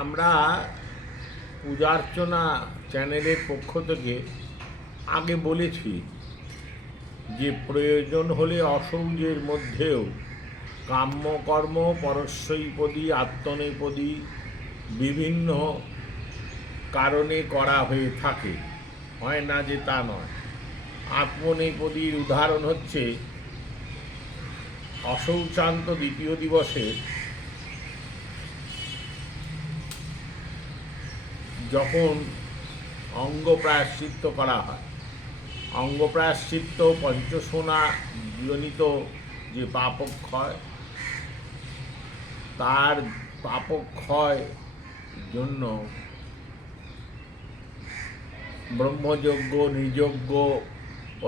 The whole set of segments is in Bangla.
আমরা পূজার্চনা চ্যানেলের পক্ষ থেকে আগে বলেছি যে প্রয়োজন হলে অসৌজের মধ্যেও কাম্যকর্ম পরস্যৈপদী আত্মনেপদী বিভিন্ন কারণে করা হয়ে থাকে, হয় না যে তা নয়। আত্মনেপদীর উদাহরণ হচ্ছে অশৌচান্ত দ্বিতীয় দিবসে যখন অঙ্গ প্রায়শ্চিত্ত করা হয়। অঙ্গ প্রায়শ্চিত্ত পঞ্চসোনা জনিত যে পাপক্ষয়, তার পাপক্ষয় জন্য ব্রহ্মযজ্ঞ, নির্যজ্ঞ,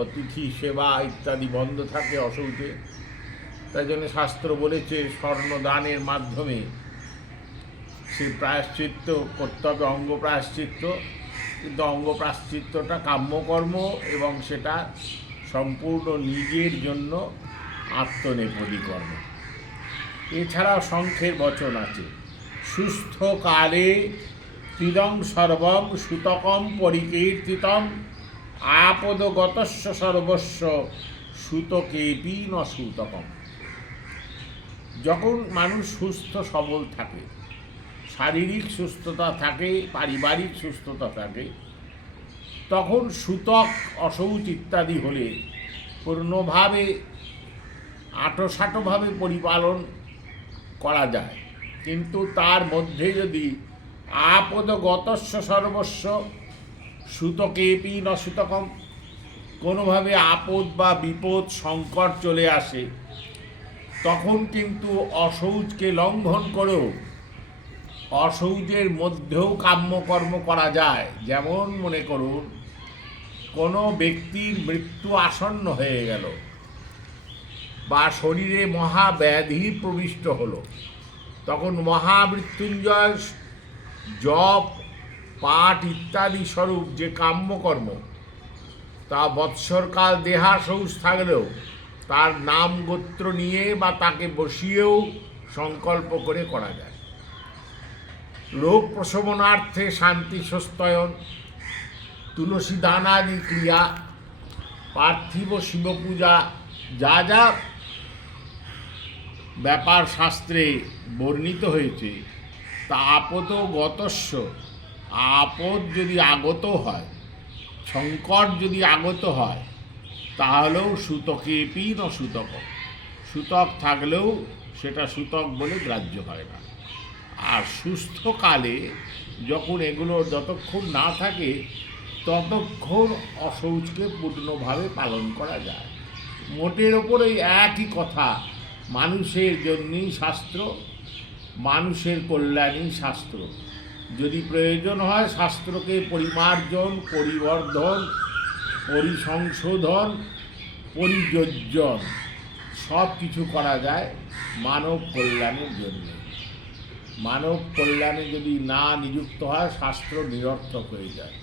অতিথি সেবা ইত্যাদি বন্ধ থাকে অশৌচে। তাই জন্য শাস্ত্র বলেছে স্বর্ণদানের মাধ্যমে সে প্রায়শ্চিত্ত করতে হবে, অঙ্গ প্রায়শ্চিত্ত। কিন্তু অঙ্গ প্রায়শ্চিত্তটা কাম্যকর্ম এবং সেটা সম্পূর্ণ নিজের জন্য আত্মনেপদী কর্ম। এছাড়াও শঙ্খের বচন আছে, সুস্থ কালে তিদং সর্বম সুতকম পরিকীর্তিতম আপদগতস্য সর্বস্ব সুতকেপি ন সুতকম। যখন মানুষ সুস্থ সবল থাকে, শারীরিক সুস্থতা থাকে, পারিবারিক সুস্থতা থাকে, তখন সুতক অশৌচ ইত্যাদি হলে পূর্ণভাবে আঁটোসাঁটোভাবে পরিপালন করা যায়। কিন্তু তার মধ্যে যদি আপদগতস্য সর্বস্ব সুতকেপি ন সুতকম, কোনোভাবে আপদ বা বিপদ সংকট চলে আসে, তখন কিন্তু অশৌচকে লঙ্ঘন করেও অশৌচের মধ্যেও কাম্যকর্ম করা যায়। যেমন মনে করুন, কোনো ব্যক্তির মৃত্যু আসন্ন হয়ে গেল বা শরীরে মহাব্যাধি প্রবিষ্ট হলো, তখন মহামৃত্যুঞ্জয় জপ পাঠ ইত্যাদি স্বরূপ যে কাম্যকর্ম, তা বৎসরকাল দেহাশৌচ থাকলেও তার নাম গোত্র নিয়ে বা তাকে বসিয়েও সংকল্প করে করা যায়। রোগ প্রশমনার্থে শান্তি সস্তয়ন, তুলসী দানাদি ক্রিয়া, পার্থিব শিব পূজা, যা যা ব্যাপার শাস্ত্রে বর্ণিত হয়েছে, তা আপদগতস্য, আপদ যদি আগত হয়, সংকট যদি আগত হয়, তাহলেও সুতকেপি ন সুতক, সুতক থাকলেও সেটা সুতক বলে গ্রাহ্য হয় না। আর সুস্থকালে যখন এগুলো যতক্ষণ না থাকে, ততক্ষণ অশৌচকে পূর্ণভাবে পালন করা যায়। মোটের ওপর এই একই কথা, মানুষের জন্যই শাস্ত্র, মানুষের কল্যাণই শাস্ত্র। যদি প্রয়োজন হয় শাস্ত্রকে পরিমার্জন, পরিবর্ধন, পরিসংশোধন, পরিযোজন সব কিছু করা যায় মানব কল্যাণের জন্য। মানব কল্যাণে যদি না নিযুক্ত হয়, শাস্ত্র নিরর্থক হয়ে যায়,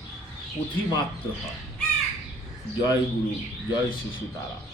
পুঁথি মাত্র হয়। জয় গুরু, জয় শ্রী সীতারাম।